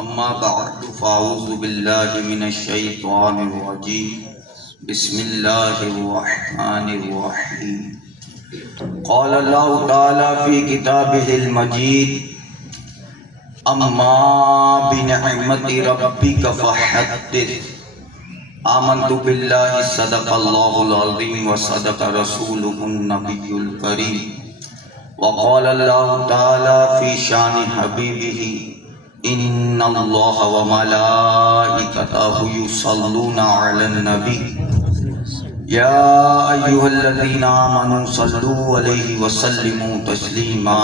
اما بعد فاعوذ باللہ من الشیطان الرجیم بسم اللہ الرحمن الرحیم قال اللہ تعالی فی کتابہ المجید اما بنعمت ربک فحدث آمنت باللہ صدق اللہ العظیم وصدق رسولہ النبی الکریم وقال اللہ تعالی فی شان حبیبہ ان اللہ وملائکتہ یصلون علی النبی یا ایہا الذین آمنوا صلوا علیہ وسلموا تسلیما۔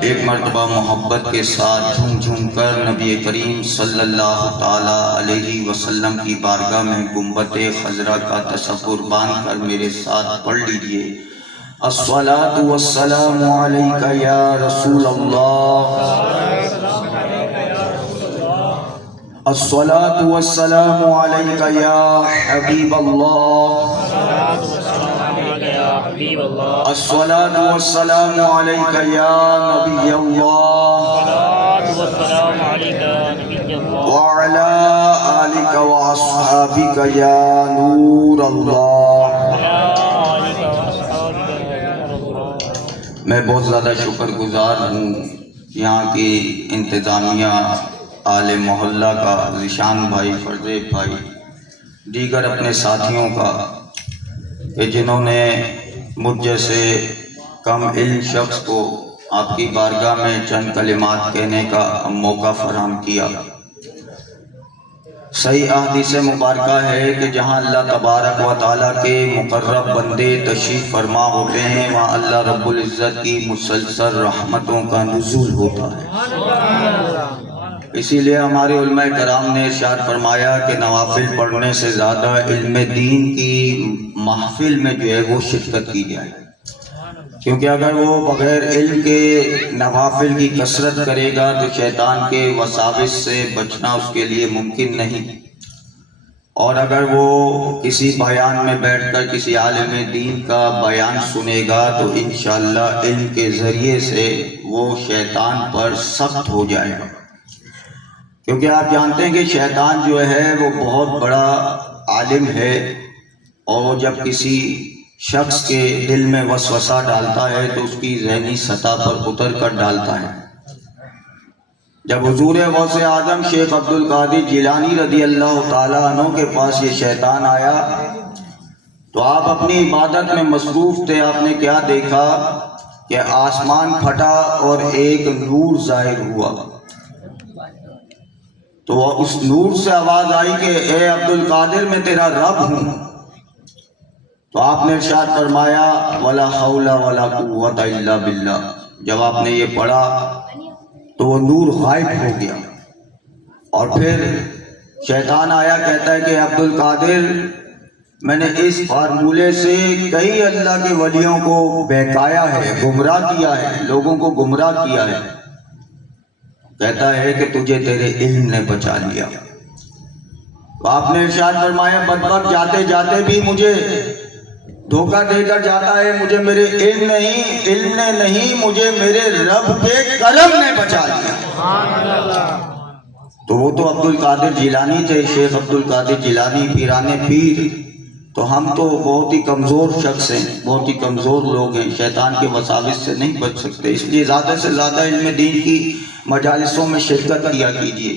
ایک مرتبہ محبت کے ساتھ جھوم جھوم کر نبی کریم صلی اللہ تعالی علیہ وسلم کی بارگاہ میں گنبد خضرا کا تصور باندھ کر میرے ساتھ پڑھ لیجئے۔ الصلاۃ والسلام علیک یا رسول اللہ، الصلاۃ والسلام علیک یا حبیب اللہ، الصلاۃ والسلام علیک یا نبی اللہ وعلی آلک واصحابک یا نور اللہ۔ میں بہت زیادہ شکر گزار ہوں یہاں کی انتظامیہ، آل محلہ کا، ذیشان بھائی، فرزیب بھائی، دیگر اپنے ساتھیوں کا کہ جنہوں نے مجھ جیسے کم علم شخص کو آپ کی بارگاہ میں چند کلمات کہنے کا موقع فراہم کیا۔ صحیح احادیث مبارکہ ہے کہ جہاں اللہ تبارک و تعالیٰ کے مقرب بندے تشریف فرما ہوتے ہیں وہاں اللہ رب العزت کی مسلسل رحمتوں کا نزول ہوتا ہے۔ اسی لیے ہمارے علماء کرام نے ارشاد فرمایا کہ نوافل پڑھنے سے زیادہ علم دین کی محفل میں جو ہے وہ شرکت کی جائے، کیونکہ اگر وہ بغیر علم کے نوافل کی کثرت کرے گا تو شیطان کے وساوس سے بچنا اس کے لیے ممکن نہیں، اور اگر وہ کسی بیان میں بیٹھ کر کسی عالم دین کا بیان سنے گا تو انشاءاللہ علم کے ذریعے سے وہ شیطان پر سخت ہو جائے گا، کیونکہ آپ جانتے ہیں کہ شیطان جو ہے وہ بہت بڑا عالم ہے، اور جب کسی شخص کے دل میں وسوسہ ڈالتا ہے تو اس کی ذہنی سطح پر اتر کر ڈالتا ہے۔ جب حضور غوث اعظم شیخ عبد القادر جیلانی رضی اللہ تعالیٰ عنہ کے پاس یہ شیطان آیا تو آپ اپنی عبادت میں مصروف تھے۔ آپ نے کیا دیکھا کہ آسمان پھٹا اور ایک نور ظاہر ہوا، تو اس نور سے آواز آئی کہ اے عبد القادر میں تیرا رب ہوں، تو آپ نے ارشاد فرمایا ولا حول ولا قوت الا باللہ۔ جب آپ نے یہ پڑھا تو وہ نور غائب ہو گیا، اور پھر شیطان آیا، کہتا ہے کہ عبد القادر میں نے اس فارمولے سے کئی اللہ کے ولیوں کو بہکایا ہے، گمراہ کیا ہے، لوگوں کو گمراہ کیا ہے۔ کہتا ہے کہ تجھے تیرے علم نے بچا لیا۔ تو آپ نے ارشاد فرمایا بدبخت جاتے جاتے بھی مجھے دھوکہ دے کر جاتا ہے، مجھے میرے علم نے نہیں مجھے میرے رب کے کرم نے بچا لیا۔ تو وہ تو عبد القادر جیلانی تھے، شیخ عبد القادر جیلانی، پیران پیر، تو ہم تو بہت ہی کمزور شخص ہیں، بہت ہی کمزور لوگ ہیں، شیطان کے وساوس سے نہیں بچ سکتے۔ اس لیے زیادہ سے زیادہ علم دین کی مجالسوں میں شرکت کیا کیجیے،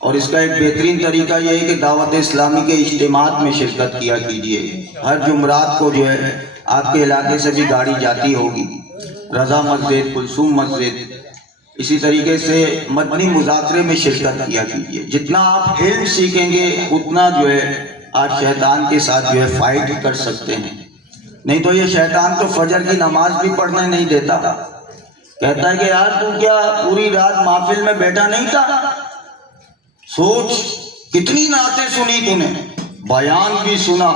اور اس کا ایک بہترین طریقہ یہ ہے کہ دعوت اسلامی کے اجتماعات میں شرکت کیا کیجیے۔ ہر جمعرات کو جو ہے آپ کے علاقے سے بھی گاڑی جاتی ہوگی، رضا مسجد، کلثوم مسجد، اسی طریقے سے مدنی مذاکرے میں شرکت کیا کیجیے۔ جتنا آپ علم سیکھیں گے اتنا جو ہے آپ شیطان کے ساتھ جو ہے فائٹ کر سکتے ہیں، نہیں تو یہ شیطان تو فجر کی نماز بھی پڑھنے نہیں دیتا۔ کہتا ہے کہ یار تو کیا پوری رات محفل میں بیٹھا نہیں تھا؟ سوچ کتنی نعتیں سنی تو نے، بیان بھی سنا،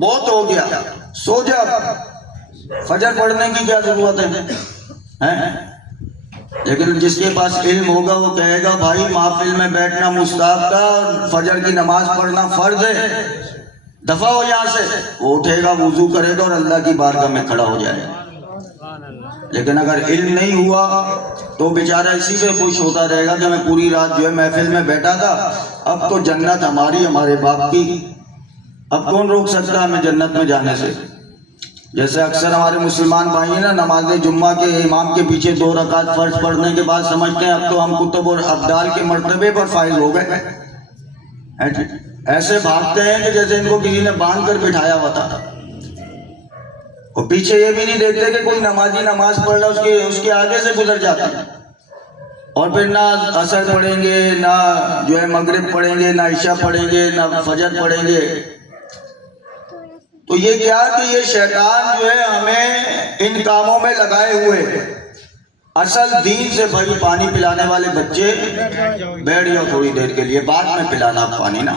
بہت ہو گیا، سو جا، فجر پڑھنے کی کیا ضرورت ہے؟ لیکن جس کے پاس علم ہوگا وہ کہے گا بھائی محفل میں بیٹھنا مستحب تھا، فجر کی نماز پڑھنا فرض ہے، دفع ہو یہاں سے۔ وہ اٹھے گا، وضو کرے گا اور اللہ کی بارگاہ میں کھڑا ہو جائے گا۔ لیکن اگر علم نہیں ہوا تو بیچارہ اسی پہ خوش ہوتا رہے گا کہ میں پوری رات جو ہے محفل میں بیٹھا تھا، اب تو جنت ہماری، ہمارے باپ کی، اب کون روک سکتا ہے ہمیں جنت میں جانے سے؟ جیسے اکثر ہمارے مسلمان بھائی ہیں نا، نماز جمعہ کے امام کے پیچھے 2 رکعت فرض پڑھنے کے بعد سمجھتے ہیں اب تو ہم کتب اور ابدال کے مرتبے پر فائز ہو گئے، ایسے بھاگتے ہیں کہ جیسے ان کو کسی نے باندھ کر بٹھایا ہوا تھا، اور پیچھے یہ بھی نہیں دیکھتے کہ کوئی نمازی نماز پڑھ رہا اس کے آگے سے گزر جاتا ہے، اور پھر نہ عصر پڑھیں گے، نہ جو ہے مغرب پڑھیں گے، نہ عشاء پڑھیں گے، نہ فجر پڑھیں گے۔ تو یہ کیا کہ یہ شیطان جو ہے ہمیں ان کاموں میں لگائے ہوئے، اصل دین سے بھائی پانی پلانے والے بچے بیٹھ جاؤ تھوڑی دیر کے لیے، بعد میں پلانا پانی نا،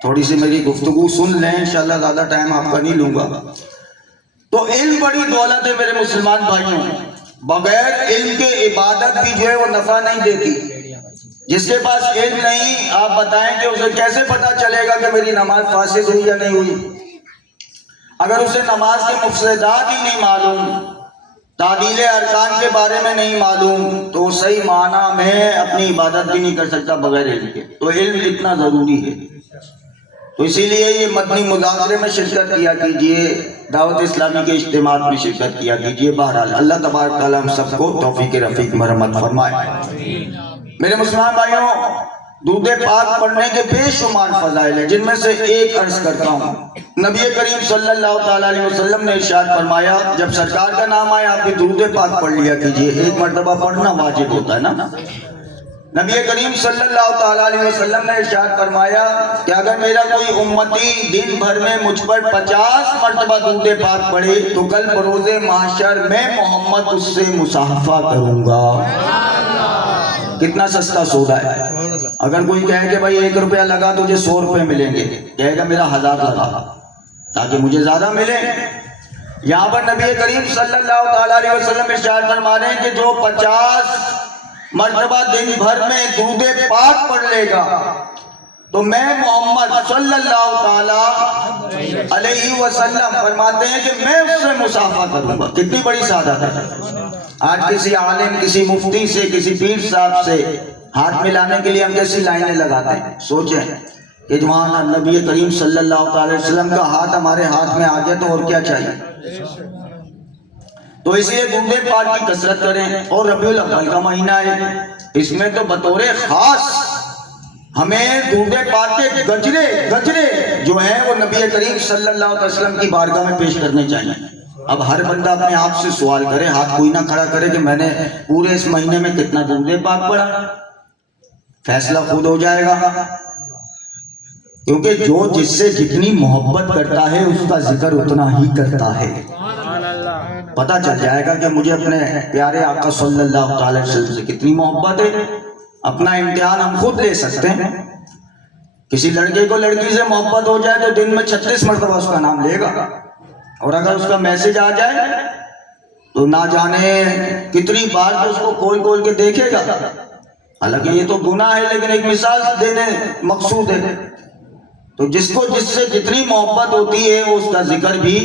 تھوڑی سی میری گفتگو سن لیں، انشاءاللہ زیادہ ٹائم آپ کا نہیں لوں گا۔ تو علم بڑی دولت ہے میرے مسلمان بھائیوں، بغیر علم کے عبادت بھی جو ہے وہ نفع نہیں دیتی۔ جس کے پاس علم نہیں، آپ بتائیں کہ اسے کیسے پتا چلے گا کہ میری نماز فاسد ہوئی یا نہیں ہوئی؟ اگر اسے نماز کے مفسدات ہی نہیں معلوم، تعدیل ارکان کے بارے میں نہیں معلوم، تو صحیح معنی میں اپنی عبادت بھی نہیں کر سکتا بغیر علم کے۔ تو علم اتنا ضروری ہے، تو اسی لیے یہ مدنی مذاکرے میں شرکت کیا کیجئے، دعوت اسلامی کے اجتماعات میں شرکت کیا کیجئے۔ بہرحال اللہ تبارک تعالیٰ ہم سب کو توفیق رفیق مرحمت فرمائے۔ میرے مسلمان بھائیوں، درود پاک پڑھنے کے بے شمار فضائل ہیں، جن میں سے ایک عرض کرتا ہوں۔ نبی کریم صلی اللہ تعالیٰ علیہ وسلم نے ارشاد فرمایا، جب سرکار کا نام آئے آپ بھی درود پاک پڑھ لیا کیجئے، ایک مرتبہ پڑھنا واجب ہوتا ہے نا۔ نبی کریم صلی اللہ تعالیٰ علیہ وسلم نے ارشاد فرمایا کہ اگر میرا کوئی امتی دن بھر میں مجھ پر 50 مرتبہ درود پاک پڑھے تو کل بروز محشر میں محمد اس سے مصافحہ کروں گا۔ کتنا سستا سودا ہے۔ اگر کوئی کہے کہ بھائی 1 روپیہ لگا تجھے 100 روپے ملیں گے، کہے گا میرا 1000 لگا تاکہ مجھے زیادہ ملے۔ یہاں پر نبی کریم صلی اللہ تعالیٰ علیہ وسلم ارشاد فرما رہے ہیں کہ جو 50 مرتبہ دن بھر میں درود پاک پڑھ لے گا تو میں محمد صلی اللہ تعالیٰ علیہ وسلم فرماتے ہیں کہ میں اس سے مصافحہ کروں گا۔ کتنی بڑی سعادت ہے۔ آج کسی عالم، کسی مفتی سے، کسی پیر صاحب سے ہاتھ ملانے کے لیے ہم کیسی لائنیں لگاتے ہیں۔ سوچیں کہ وہاں نبی کریم صلی اللہ تعالی وسلم کا ہاتھ ہمارے ہاتھ میں آ گیا تو اور کیا چاہیے۔ تو اس لیے درود پاک کی کثرت کریں، اور ربیع الاول کا مہینہ ہے، اس میں تو بطور خاص ہمیں درود پاک کے گجرے جو ہیں وہ نبی کریم صلی اللہ علیہ وسلم کی بارگاہ میں پیش کرنے چاہیے۔ اب ہر بندہ اپنے آپ سے سوال کرے، ہاتھ کوئی نہ کھڑا کرے کہ میں نے پورے اس مہینے میں کتنا درود پاک پڑھا، فیصلہ خود ہو جائے گا۔ کیونکہ جو جس سے جتنی محبت کرتا ہے اس کا ذکر اتنا ہی کرتا ہے۔ پتہ چل جائے گا کہ مجھے اپنے پیارے آقا صلی اللہ تعالی وسلم سے کتنی محبت ہے۔ اپنا امتحان ہم خود لے سکتے ہیں۔ کسی لڑکے کو لڑکی سے محبت ہو جائے تو دن میں 36 مرتبہ اس کا نام لے گا، اور اگر اس کا میسج آ جائے تو نہ جانے کتنی بار تو اس کو کھول کے دیکھے گا۔ حالانکہ یہ تو گناہ ہے، لیکن ایک مثال دینے مقصود ہے۔ تو جس کو جس سے جتنی محبت ہوتی ہے وہ اس کا ذکر بھی،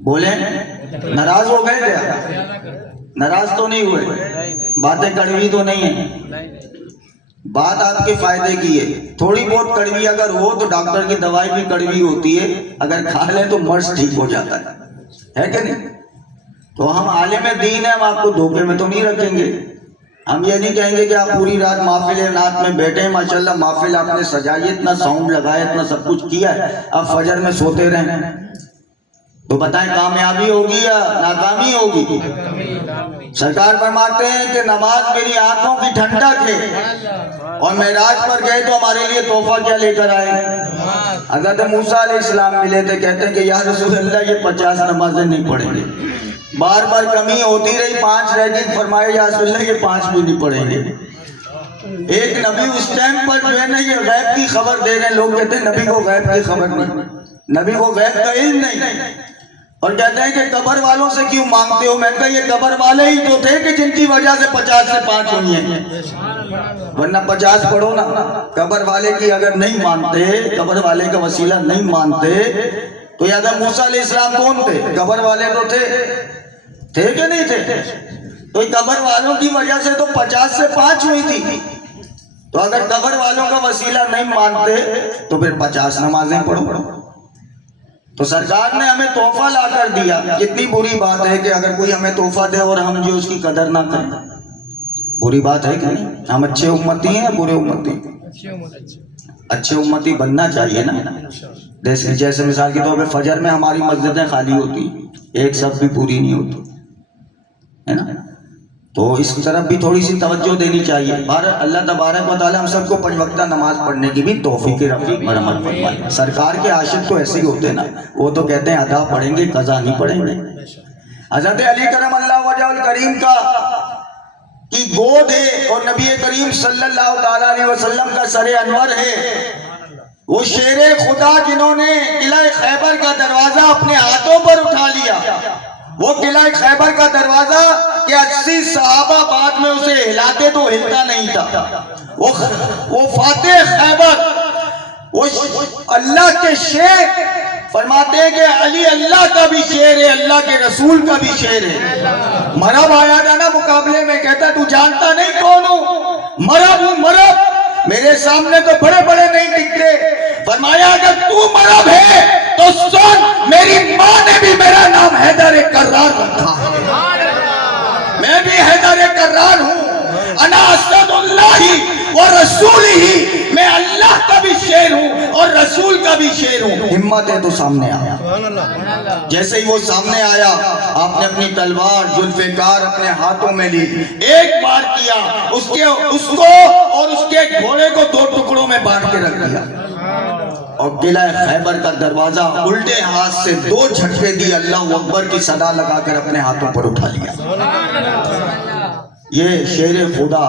بولیں ناراض ہو گئے کیا؟ ناراض تو نہیں ہوئے؟ باتیں کڑوی تو نہیں ہیں؟ بات آپ کے فائدے کی ہے۔ تھوڑی بہت کڑوی اگر ہو تو ڈاکٹر کی دوائی بھی کڑوی ہوتی ہے، اگر کھا لیں تو مرض ٹھیک ہو جاتا ہے کہ نہیں؟ تو ہم عالم دین ہیں، ہم آپ کو دھوکے میں تو نہیں رکھیں گے۔ ہم یہ نہیں کہیں گے کہ آپ پوری رات محفل نعت میں بیٹھے، ماشاءاللہ محفل آپ نے سجائی، اتنا ساؤنڈ لگایا، اتنا سب کچھ کیا ہے، اب فجر میں سوتے رہیں تو بتائیں کامیابی ہوگی یا ناکامی ہوگی؟ سرکار فرماتے ہیں کہ نماز میری آنکھوں کی ٹھنڈک ہے، اور معراج پر گئے تو ہمارے لیے تحفہ کیا لے کر آئے؟ حضرت موسیٰ علیہ السلام ملے تھے، کہتے ہیں کہ یا رسول اللہ یہ 50 نمازیں نہیں پڑھیں گے۔ بار بار کمی ہوتی رہی، 5 رہ گئی، فرمایا یا رسول اللہ یہ 5 بھی نہیں پڑھیں گے۔ ایک نبی اس ٹائم پر جو ہے نا یہ غیب کی خبر دے رہے ہیں، لوگ کہتے ہیں نبی کو غیب کی خبر نہیں، نبی کو غیب کا علم نہیں، اور کہتے ہیں کہ قبر والوں سے کیوں مانگتے ہو؟ میں نے کہا یہ قبر والے ہی تو تھے کہ جن کی وجہ سے 50 سے 5 ہوئی ہیں، ورنہ 50 پڑھو نا۔ قبر والے کی اگر نہیں مانتے، قبر والے کا وسیلہ نہیں مانتے تو یا موسیٰ علیہ السلام کون تھے؟ قبر والے تو تھے کہ نہیں تھے؟ تو قبر والوں کی وجہ سے تو 50 سے 5 ہوئی تھی. تو اگر قبر والوں کا وسیلہ نہیں مانتے تو پھر 50 نمازیں پڑھو. تو سرکار نے ہمیں تحفہ لا کر دیا. کتنی بری بات ہے کہ اگر کوئی ہمیں تحفہ دے اور ہم جو اس کی قدر نہ کریں. بری بات ہے کہ نہیں؟ ہم اچھے امتی ہیں یا برے امتی؟ اچھے امتی بننا چاہیے نا. جیسے مثال کے طور پہ فجر میں ہماری مسجدیں خالی ہوتی، ایک صف بھی پوری نہیں ہوتی ہے نا. تو اس طرف بھی تھوڑی سی توجہ دینی چاہیے. اللہ تبارک و تعالی ہم سب کو 5 وقتہ نماز پڑھنے کی بھی توفیق رفیق مرحمت فرمائے. سرکار کے عاشق تو ایسے ہی ہوتے ہیں نا، وہ تو کہتے ہیں ادا پڑھیں گے قضا نہیں پڑھیں گے. حضرت علی کرم اللہ وجہ الکریم کی گود ہے اور نبی کریم صلی اللہ تعالی علیہ وسلم کا سر انور ہے. وہ شیر خدا جنہوں نے قلعہ خیبر کا دروازہ اپنے ہاتھوں پر اٹھا لیا. وہ قلعہ خیبر کا دروازہ کہ 80 صحابہ بعد میں اسے ہلاتے تو ہلتا نہیں تھا. وہ فاتح خیبر، وہ اللہ کے شیر. فرماتے ہیں کہ علی اللہ کا بھی شیر ہے، اللہ کے رسول کا بھی شیر ہے. مرب آیا تھا نا مقابلے میں، کہتا تو جانتا نہیں کون ہوں؟ مرب ہوں مرب، میرے سامنے تو بڑے بڑے نہیں ٹکتے. فرمایا اگر تو مرب ہے تو سن، میری ماں نے بھی میرا نام حیدر کرار رکھا ہے. میں بھی حیدر کرار ہوں. انا اسد اللہ و رسول ہی، میں اللہ کا بھی شیر ہوں اور رسول کا بھی شیر ہوں. ہمت ہے تو سامنے آیا. جیسے ہی وہ سامنے آیا، آپ نے اپنی تلوار ذوالفقار اپنے ہاتھوں میں لی. ایک بار کیا، اس کو اور اس کے گھوڑے کو 2 ٹکڑوں میں بانٹ کے رکھ دیا اور قلعہ خیبر کا دروازہ الٹے ہاتھ سے 2 جھٹکے دی. اللہ اکبر کی صدا لگا کر اپنے ہاتھوں پر اٹھا لیا. یہ شیر خدا.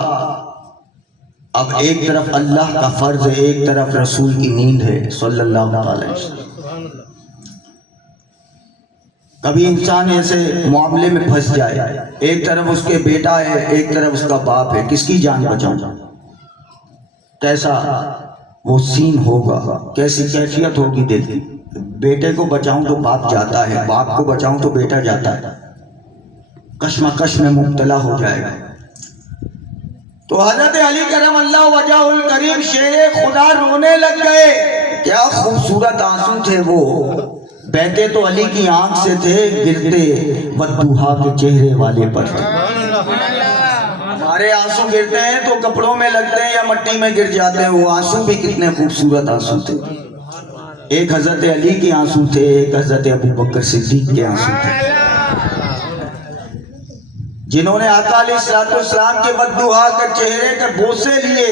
اب ایک طرف اللہ کا فرض ہے، ایک طرف رسول کی نیند ہے صلی اللہ علیہ وسلم. کبھی انسان ایسے معاملے میں پھنس جائے، ایک طرف اس کے بیٹا ہے، ایک طرف اس کا باپ ہے، کس کی جان بچاؤں؟ کیسا وہ سین ہوگا، کیسی کیفیت ہوگی دل کی. بیٹے کو بچاؤں تو باپ جاتا ہے، باپ کو بچاؤں تو بیٹا جاتا ہے. کشمکش میں مبتلا ہو جائے گا. تو حضرت علی کرم اللہ وجہ الکریم شیر خدا رونے لگ گئے. کیا خوبصورت آنسو تھے وہ، بہتے تو علی کی آنکھ سے تھے، گرتے بدوہا کے چہرے والے پر تھے. ہمارے آنسو گرتے ہیں تو کپڑوں میں لگتے ہیں یا مٹی میں گر جاتے ہیں. وہ آنسو بھی کتنے خوبصورت آنسو تھے. ایک حضرت علی کے آنسو تھے، ایک حضرت ابو بکر صدیق کے آنسو تھے، جنہوں نے آقا علیہ السلام کے بددعا کے چہرے کے بوسے لیے.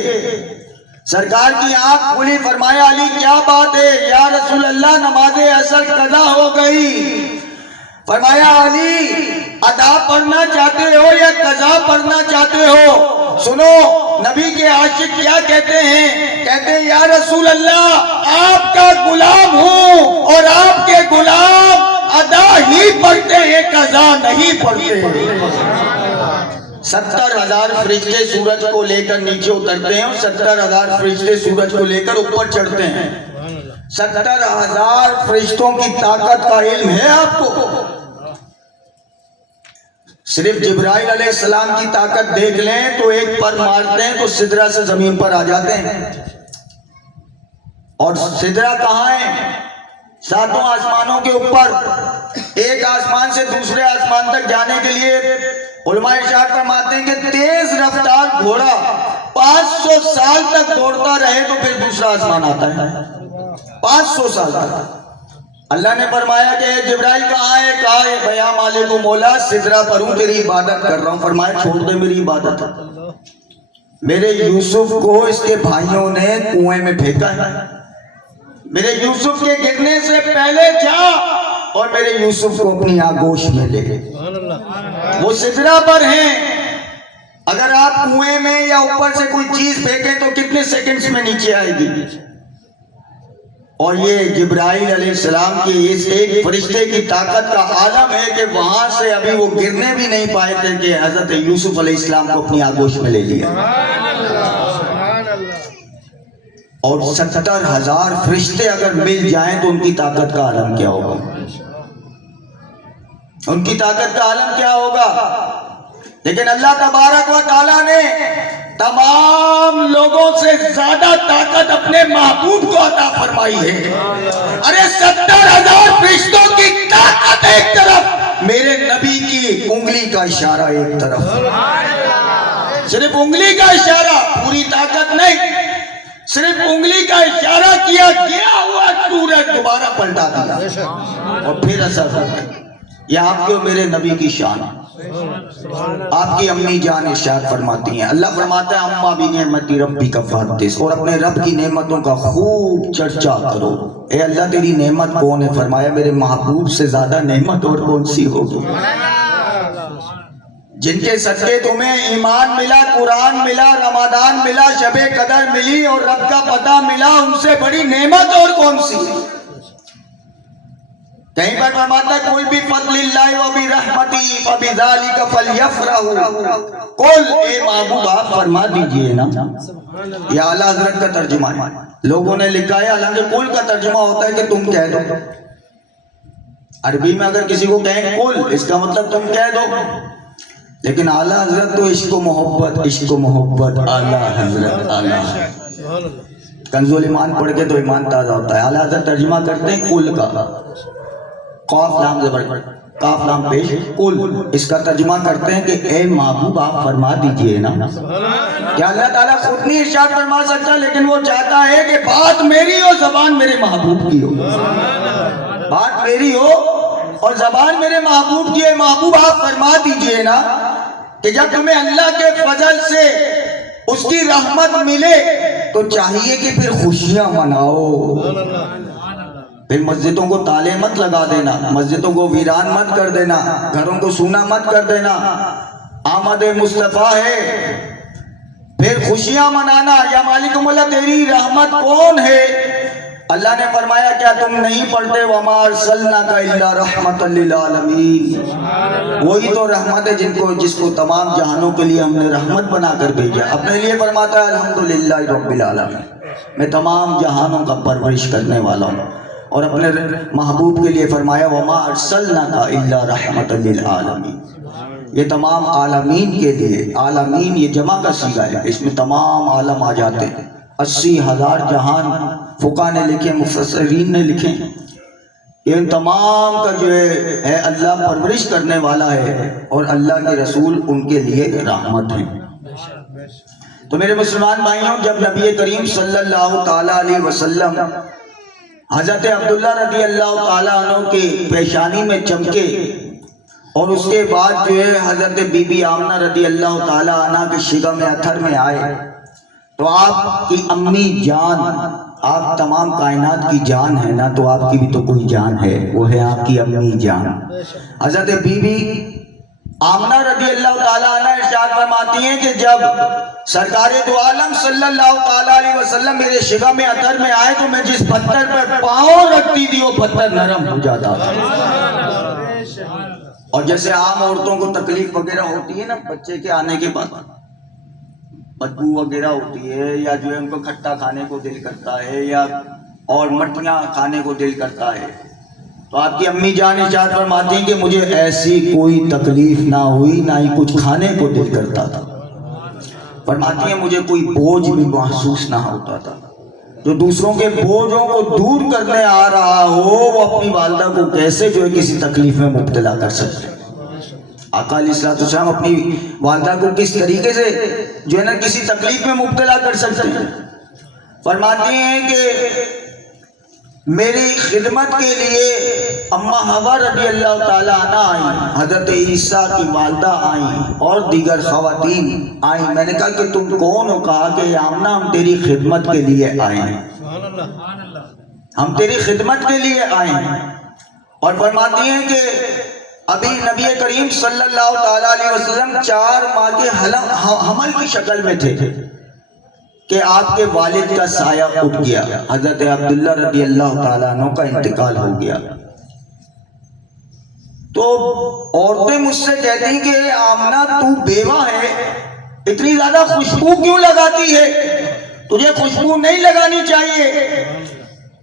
سرکار کی آنکھ کھلی. فرمایا علی کیا بات ہے؟ یا رسول اللہ نماز عصر قضا ہو گئی. فرمایا علی ادا پڑھنا چاہتے ہو یا قضا پڑھنا چاہتے ہو؟ سنو نبی کے عاشق کیا کہتے ہیں. کہتے ہیں یا رسول اللہ آپ کا غلام ہوں اور آپ کے غلام ادا ہی پڑھتے ہیں، قضا نہیں پڑھتے. 70,000 فرشتے سورج کو لے کر نیچے اترتے ہیں اور 70,000 فرشتے سورج کو لے کر اوپر چڑھتے ہیں. 70,000 فرشتوں کی طاقت کا علم ہے آپ کو؟ صرف جبرائیل علیہ السلام کی طاقت دیکھ لیں تو ایک پر مارتے ہیں تو سدرہ سے زمین پر آ جاتے ہیں. اور سدرہ کہاں ہے؟ 7 آسمانوں کے اوپر. ایک آسمان سے دوسرے آسمان تک جانے کے لیے علماء ارشاد فرماتے ہیں کہ تیز رفتار گھوڑا 500 سال تک دوڑتا رہے تو پھر دوسرا آسمان آتا ہے. 500 سال تک. اللہ نے فرمایا کہ جبرائیل کہاں ہے؟ کہا ہے بیا مالک و مولا سدرہ پر ہوں، تیری عبادت کر رہا ہوں. فرمایا چھوڑ دے میری عبادت. میرے یوسف کو اس کے بھائیوں نے کنویں میں پھینکا ہے. میرے یوسف کے گرنے سے پہلے جا اور میرے یوسف کو اپنی آغوش میں لے. وہ سدرہ پر ہیں. اگر آپ کنویں میں یا اوپر سے کوئی چیز پھینکیں تو کتنے سیکنڈز میں نیچے آئے گی؟ اور یہ جبرائیل علیہ السلام کی اس ایک فرشتے کی طاقت کا عالم ہے کہ وہاں سے ابھی وہ گرنے بھی نہیں پائے تھے کہ حضرت یوسف علیہ السلام کو اپنی آغوش میں لے لیا. اور 70,000 فرشتے اگر مل جائیں تو ان کی طاقت کا عالم کیا ہوگا؟ ان کی طاقت کا عالم کیا ہوگا؟ لیکن اللہ تبارک و تعالیٰ نے تمام لوگوں سے زیادہ طاقت اپنے محبوب کو عطا فرمائی ہے. ارے 70,000 فرشتوں کی طاقت ایک طرف، میرے نبی کی انگلی کا اشارہ ایک طرف. صرف انگلی کا اشارہ، پوری طاقت نہیں، صرف انگلی کا اشارہ کیا، گیا ہوا سورج دوبارہ پلٹا دیا اور پھر اثر ہو گیا. یہ آپ کے میرے نبی کی شان ہے. آپ کی امی جان ارشاد فرماتی ہیں، اللہ فرماتا ہے اما بنعمت ربک فحدث، اور اپنے رب کی نعمتوں کا خوب چرچا کرو. اے اللہ تیری نعمت کون ہے؟ فرمایا میرے محبوب سے زیادہ نعمت اور کون سی ہوگی؟ جن کے صدقے تمہیں ایمان ملا، قرآن ملا، رمضان ملا، شب قدر ملی اور رب کا پتہ ملا، ان سے بڑی نعمت اور کون سی؟ کہیں پر فرماتا ہے قل بفضل اللہ وبرحمتہ فبذلک فلیفرحوا. قل، اے محبوب آپ فرما دیجئے نا. یہ اعلیٰ حضرت کا ترجمہ ہے. لوگوں نے لکھا ہے، حالانکہ قل کا ترجمہ ہوتا ہے کہ تم کہہ دو. عربی میں اگر کسی کو کہیں قل، اس کا مطلب تم کہہ دو. لیکن اعلیٰ حضرت تو عشق و محبت، عشق و محبت، اعلیٰ حضرت، اعلیٰ. کنز الایمان پڑھ کے تو ایمان تازہ ہوتا ہے. اعلیٰ حضرت ترجمہ کرتے ہیں قل کا، قاف لام زبر، کاف لام پیش، قل. اس کا ترجمہ کرتے ہیں کہ اے محبوب آپ فرما دیجئے نا. کیا اللہ تعالیٰ خود نہیں ارشاد فرما سکتا؟ لیکن وہ چاہتا ہے کہ بات میری ہو، زبان میرے محبوب کی ہو. بات میری ہو اور زبان میرے محبوب کی ہے. محبوب آپ فرما دیجئے نا کہ جب تمہیں اللہ کے فضل سے اس کی رحمت ملے تو چاہیے کہ پھر خوشیاں مناؤ. پھر مسجدوں کو تالے مت لگا دینا، مسجدوں کو ویران مت کر دینا، گھروں کو سونا مت کر دینا. آمد مصطفیٰ ہے، پھر خوشیاں منانا. یا مالک مولا تیری رحمت کون ہے؟ اللہ نے فرمایا کیا تم نہیں پڑھتے وَمَا أَرْسَلْنَاكَ إِلَّا رَحْمَةً لِّلْعَالَمِينَ؟ وہی تو رحمت ہے جس کو تمام جہانوں کے لیے ہم نے رحمت بنا کر بھیجا. اپنے لیے فرماتا ہے الحمدللہ رب العالمین، میں تمام جہانوں کا پرورش کرنے والا ہوں. اور اپنے محبوب کے لیے فرمایا وَمَا أَرْسَلْنَاكَ إِلَّا رَحْمَةً لِّلْعَالَمِينَ. یہ تمام عالمین کے لیے، عالمین یہ جمع کا صیغہ ہے، اس میں تمام عالم آ جاتے ہیں. 80,000 جہان فقہ نے لکھے، مفسرین نے لکھے. ان تمام کا جو ہے اللہ پرورش کرنے والا ہے اور اللہ کے رسول ان کے لیے رحمت ہے. تو میرے مسلمان بھائیوں، جب نبی کریم صلی اللہ تعالیٰ علیہ وسلم حضرت عبداللہ رضی اللہ تعالیٰ عنہ کے پیشانی میں چمکے اور اس کے بعد جو ہے حضرت بی بی آمنہ رضی اللہ تعالیٰ عنہ کے شگم اطہر میں آئے، تو آپ کی امی جان، آپ تمام کائنات کی جان ہے نا، تو آپ کی بھی تو کوئی جان ہے، وہ ہے آپ کی امی جان. حضرت بی بی آمنہ رضی اللہ تعالیٰ عنہ ارشاد فرماتی ہیں کہ جب سرکار دو عالم صلی اللہ تعالیٰ علیہ وسلم میرے شگم اطہر میں آئے تو میں جس پتھر پر پاؤں رکھتی تھی وہ پتھر نرم ہو جاتا تھا. اور جیسے عام عورتوں کو تکلیف وغیرہ ہوتی ہے نا بچے کے آنے کے بعد، بدبو وغیرہ ہوتی ہے، یا جو ہے ان کو کھٹا کھانے کو دل کرتا ہے، یا اور مٹیاں کھانے کو دل کرتا ہے، تو آپ کی امی جان ارشاد فرماتی ہیں کہ مجھے ایسی کوئی تکلیف نہ ہوئی، نہ ہی کچھ کھانے کو دل کرتا تھا. فرماتی ہیں مجھے کوئی بوجھ بھی محسوس نہ ہوتا تھا. جو دوسروں کے بوجھوں کو دور کرنے آ رہا ہو وہ اپنی والدہ کو کیسے جو ہے کسی تکلیف میں مبتلا کر سکتے. آقا علیہ السلام اپنی والدہ کو کس طریقے سے جو ہے نا کسی تکلیف میں مبتلا کر سکتے ہیں. فرماتی ہیں کہ میری خدمت کے لیے اما حوا رضی اللہ تعالیٰ عنہ آئیں، حضرت عیسیٰ کی والدہ آئیں اور دیگر خواتین آئیں. میں نے کہا کہ تم کون ہو؟ کہا کہ آمنہ ہم تیری خدمت کے لیے آئے ہیں، ہم تیری خدمت کے لیے آئے ہیں. اور فرماتی ہیں کہ ابھی نبی کریم صلی اللہ تعالیٰ علیہ وسلم 4 ماہ کے حمل کی شکل میں تھے کہ آپ کے والد کا سایہ اٹھ گیا، حضرت عبداللہ رضی اللہ تعالیٰ عنہ کا انتقال ہو گیا. تو عورتیں مجھ سے کہتی کہ آمنہ تو بیوہ ہے، اتنی زیادہ خوشبو کیوں لگاتی ہے؟ تجھے خوشبو نہیں لگانی چاہیے.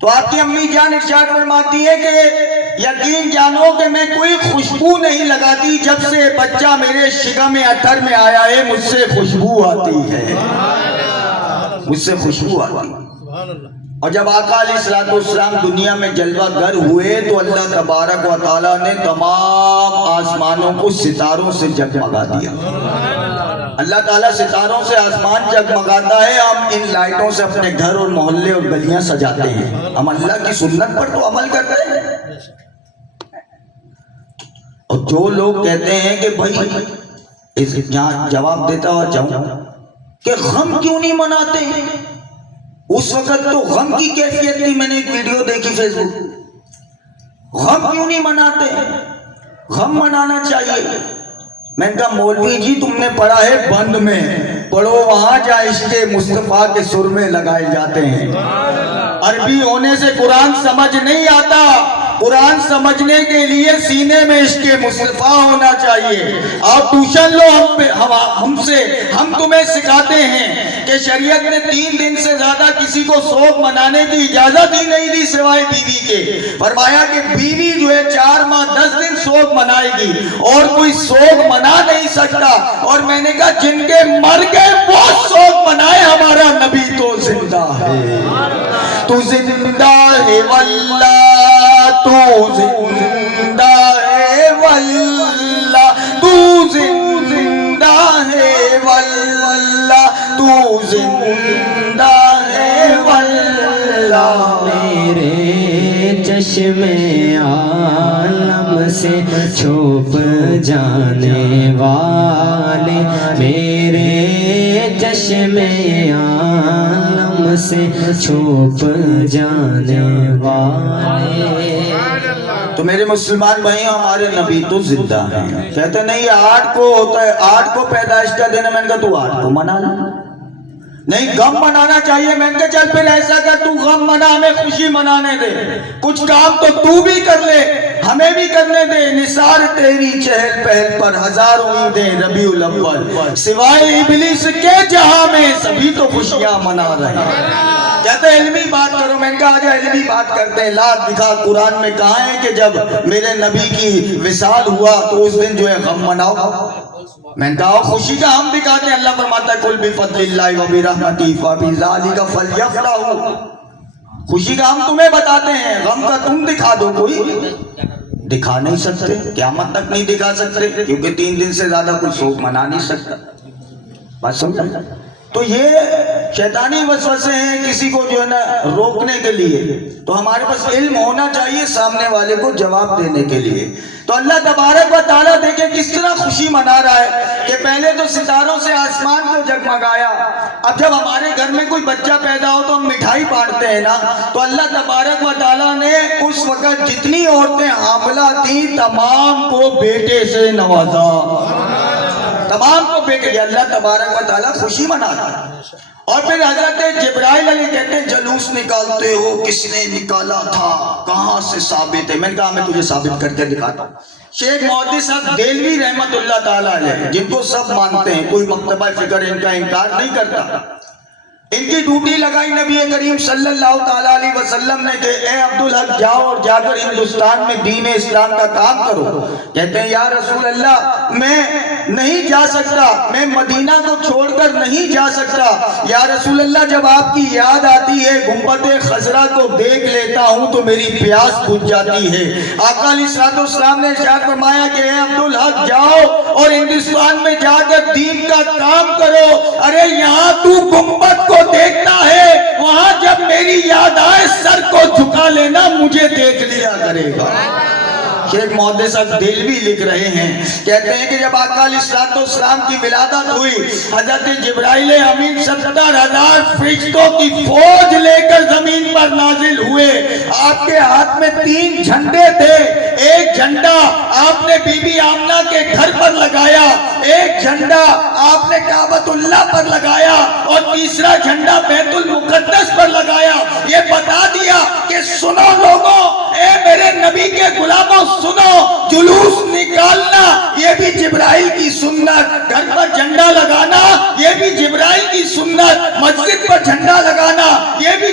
تو آپ کی امی جان ارشاد فرماتی ہے کہ یقین جانو کہ میں کوئی خوشبو نہیں لگاتی، جب سے بچہ میرے شکم اتھر میں آیا ہے مجھ سے خوشبو آتی ہے، مجھ سے خوشبو آتی ہے۔ اور جب آقا علیہ الصلوۃ والسلام دنیا میں جلوہ گر ہوئے تو اللہ تبارک و تعالیٰ نے تمام آسمانوں کو ستاروں سے جگمگا دیا۔ اللہ تعالیٰ ستاروں سے آسمان جگمگاتا ہے، ہم ان لائٹوں سے اپنے گھر اور محلے اور گلیاں سجاتے ہیں، ہم اللہ کی سنت پر تو عمل کرتے ہیں۔ اور جو لوگ کہتے ہیں کہ بھائی اس یہاں جواب دیتا ہوا جاؤں کہ غم کیوں نہیں مناتے، اس وقت تو غم کی کیفیت تھی، میں نے ایک ویڈیو دیکھی فیس بک، غم کیوں نہیں مناتے، غم منانا چاہیے۔ میں نے کہا مولوی جی تم نے پڑھا ہے بند میں، پڑھو وہاں جہاں عشق مصطفیٰ کے سر میں لگائے جاتے ہیں۔ عربی ہونے سے قرآن سمجھ نہیں آتا، قرآن سمجھنے کے لیے سینے میں عشق مصطفیٰ ہونا چاہیے۔ آپ ٹیوشن لو ہم سے، ہم تمہیں سکھاتے ہیں کہ شریعت نے 3 دن سے زیادہ کسی کو سوگ منانے کی اجازت ہی نہیں دی سوائے بیوی کے۔ فرمایا کہ بیوی جو ہے 4 ماہ 10 دن سوگ منائے گی اور کوئی سوگ منا نہیں سکتا۔ اور میں نے کہا جن کے مر گئے وہ سوگ منائے، ہمارا نبی تو زندہ ہے، تو زندہ ہے واللہ، تو زندہ ہے واللہ، تو زندہ ہے واللہ، تو زندہ ہے واللہ۔ میرے چشم عالم سے چھپ جانے والے، میرے چشم عالم سے چھپ جانے والے۔ تو میرے مسلمان بھائی ہمارے نبی تو زندہ ہیں۔ کہتے نہیں 8 کو ہوتا ہے، 8 کو پیدائش کا دن ہے، میں نے کہا تو 8 کو منا لے، نہیں غم منانا چاہیے۔ میں نے کہا چل پھر ایسا کر تو غم منا، ہمیں خوشی منانے دے، کچھ کام تو بھی کر لے، ہمیں بھی کرنے دے۔ نثار تیری چہل پہل پر ہزاروں عیدیں ربیع الاول، سوائے ابلیس کے جہاں میں سبھی تو خوشیاں منا رہے ہیں۔ کہتے ہیں علمی بات کرو، میں نے کہا آجا علمی بات کرتے ہیں۔ لا دکھا قرآن میں کہا ہے کہ جب میرے نبی کی وصال ہوا تو اس دن جو ہے غم مناؤ۔ میں نے کہا خوشی کا ہم دکھاتے ہیں، اللہ فرماتا ہے قل بفضل اللہ وبرحمتہ فبذلک فلیفرحوا، خوشی کا ہم تمہیں بتاتے ہیں، غم کا تم دکھا دو۔ کوئی دکھا نہیں سکتے، قیامت تک نہیں دکھا سکتے، کیونکہ 3 دن سے زیادہ کوئی سوگ منا نہیں سکتا۔ بات سمجھا؟ تو یہ شیطانی وسوسے ہیں کسی کو جو ہے نا روکنے کے لیے، تو ہمارے پاس علم ہونا چاہیے سامنے والے کو جواب دینے کے لیے۔ تو اللہ تبارک و تعالیٰ دیکھیں کس طرح خوشی منا رہا ہے کہ پہلے تو ستاروں سے آسمان کو جگمگایا، اب جب ہمارے گھر میں کوئی بچہ پیدا ہو تو ہم مٹھائی بانٹتے ہیں نا، تو اللہ تبارک و تعالیٰ نے اس وقت جتنی عورتیں حاملہ تھیں تمام کو بیٹے سے نوازا، تمام کو بیٹے، یہ اللہ تبارک و تعالیٰ خوشی منا رہا ہے۔ اور پھر حضرت جبرائیل علیہ کہتے ہیں جلوس نکالتے ہو، کس نے نکالا تھا، کہاں سے ثابت ہے؟ میں نے کہا میں تجھے ثابت کر کے دکھاتا ہوں۔ شیخ محدث صاحب دہلوی رحمت اللہ تعالیٰ علیہ، جن کو سب مانتے ہیں، کوئی مکتبہ فکر ان کا انکار نہیں کرتا، ان کی ڈیوٹی لگائی نبی کریم صلی اللہ تعالیٰ علیہ وسلم نے کہ اے عبدالحق جاؤ اور جا کر ہندوستان میں دین اسلام کا کام کرو۔ کہتے ہیں یا رسول اللہ میں نہیں جا سکتا، میں مدینہ کو چھوڑ کر نہیں جا سکتا۔ یا رسول اللہ جب آپ کی یاد آتی ہے گنبد خضرا کو دیکھ لیتا ہوں تو میری پیاس بجھ جاتی ہے۔ آقا علیہ الصلوۃ والسلام نے ارشاد فرمایا کہ اے عبدالحق جاؤ اور ہندوستان میں جا کر دین کا کام کرو۔ ارے یہاں تو گنبد کو دیکھتا ہے، وہاں جب میری یاد آئے سر کو جھکا لینا، مجھے دیکھ لیا کرے گا۔ شیخ محدث دہلوی لکھ رہے ہیں، کہتے ہیں کہ جب آقا علیہ الصلوۃ والسلام کی ولادت ہوئی، حضرت جبرائیل امین 70,000 فرشتوں کی فوج لے کر زمین پر نازل ہوئے۔ آپ کے ہاتھ میں 3 جھنڈے تھے، ایک جھنڈا آپ نے بی بی آمنہ کے گھر پر لگایا، ایک جھنڈا آپ نے کعبۃ اللہ پر لگایا اور تیسرا جھنڈا بیت المقدس پر لگایا۔ یہ بتا دیا کہ سنو لوگوں، اے میرے نبی کے غلاموں سنو، جلوس نکالنا یہ بھی جبرائیل کی سنت، گھر پر جھنڈا لگانا یہ بھی جبرائیل کی سنت، مسجد پر جھنڈا لگانا یہ بھی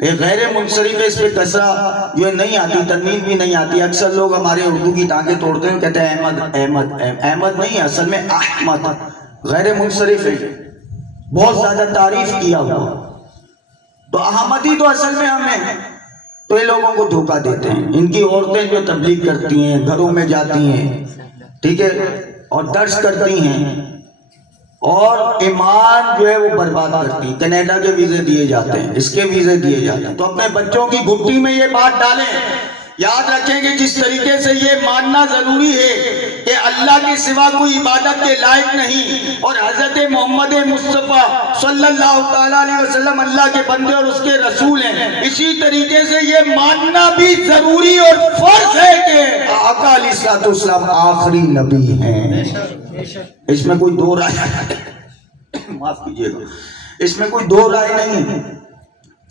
ایک غیر منصرف ہے، اس پہ کسرہ جو ہے نہیں آتی، تنوین بھی نہیں آتی. اکثر لوگ ہمارے اردو کی ٹانگیں توڑتے ہیں، کہتے ہیں احمد احمد. احمد نہیں ہے، اصل میں احمد. غیر منصرف ہے، بہت زیادہ تعریف کیا ہوا. تو احمدی تو اصل میں ہم ہیں. تو یہ لوگوں کو دھوکہ دیتے ہیں. ان کی عورتیں جو تبلیغ کرتی ہیں، گھروں میں جاتی ہیں، ٹھیک ہے، اور درس کرتی ہیں، اور ایمان جو ہے وہ برباد کرتی ہیں. کینیڈا کے ویزے دیے جاتے ہیں، اس کے ویزے دیے جاتے ہیں. تو اپنے بچوں کی گھٹی میں یہ بات ڈالیں. یاد رکھیں کہ جس طریقے سے یہ ماننا ضروری ہے کہ اللہ کے سوا کوئی عبادت کے لائق نہیں، اور حضرت محمد مصطفیٰ صلی اللہ تعالیٰ علیہ وسلم اللہ کے بندے اور اس کے رسول ہیں، اسی طریقے سے یہ ماننا بھی ضروری اور فرض ہے کہ آقا علیہ الصلوۃ والسلام آخری نبی ہیں. اس میں کوئی دو رائے معاف کیجیے گا، اس میں کوئی دو رائے نہیں ہے.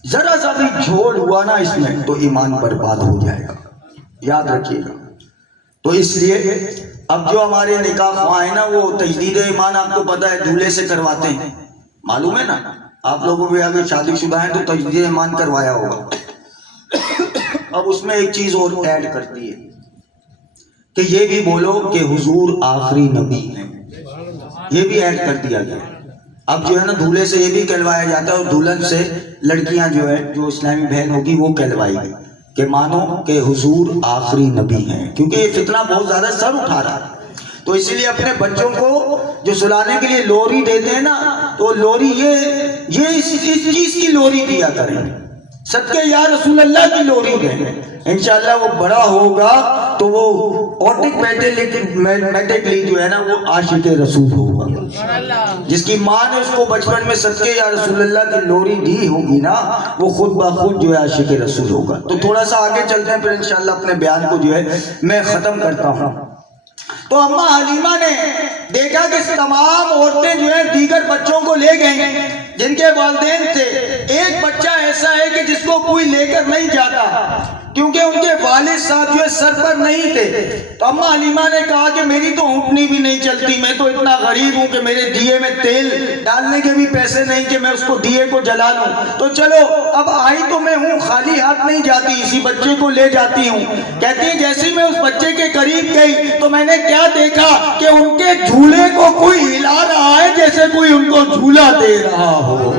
ذرا سا بھی جھوٹ ہوا نا اس میں تو ایمان برباد ہو جائے گا، یاد رکھیے گا. تو اس لیے اب جو ہمارے نکاح خواہ ہیں نا، وہ تجدید ایمان آپ کو پتہ ہے دولہے سے کرواتے ہیں، معلوم ہے نا. آپ لوگوں بھی اگر شادی شدہ ہیں تو تجدید ایمان کروایا ہوگا. اب اس میں ایک چیز اور ایڈ کرتی ہے کہ یہ بھی بولو کہ حضور آخری نبی ہیں، یہ بھی ایڈ کر دیا گیا. اب جو ہے نا دولہے سے یہ بھی کہلوایا جاتا ہے، اور دلہن سے لڑکیاں جو ہے جو اسلامی بہن ہوگی وہ کہلوائی گئی کہ مانو کہ حضور آخری نبی ہیں، کیونکہ یہ فتنہ بہت زیادہ سر اٹھا رہا ہے. تو اسی لیے اپنے بچوں کو جو سلانے کے لیے لوری دیتے ہیں نا، تو لوری یہ اس چیز کی لوری دیا کریں، صدقے یا رسول اللہ کی لوری دیں. انشاءاللہ وہ بڑا ہوگا تو وہ آٹومیٹکلی جو ہے نا وہ عاشق رسول ہوگا. جس کی ماں نے اس کو بچپن میں صدقے یا رسول اللہ کی لوری دی ہوگی نا، وہ خود بخود جو ہے عاشق رسول ہوگا. تو تھوڑا سا آگے چلتے ہیں، پھر انشاءاللہ اپنے بیان کو جو ہے میں ختم کرتا ہوں. تو اماں حلیمہ نے دیکھا کہ تمام عورتیں جو ہیں دیگر بچوں کو لے گئیں جن کے والدین تھے. ایک بچہ ایسا ہے کہ جس کو کوئی لے کر نہیں جاتا، کیونکہ ان کے والد صاحب جو ہے سر پر نہیں تھے. تو اماں حلیمہ نے کہا کہ میری تو اونٹنی بھی نہیں چلتی، میں تو اتنا غریب ہوں کہ میرے دیے میں تیل ڈالنے کے بھی پیسے نہیں کہ میں اس کو دیے کو جلا لوں. تو چلو اب آئی تو میں ہوں، خالی ہاتھ نہیں جاتی، اسی بچے کو لے جاتی ہوں. کہتی ہیں جیسے میں اس بچے کے قریب گئی تو میں نے کیا دیکھا کہ ان کے جھولے کو کوئی ہلا رہا ہے جیسے کوئی ان کو جھولا دے رہا ہو.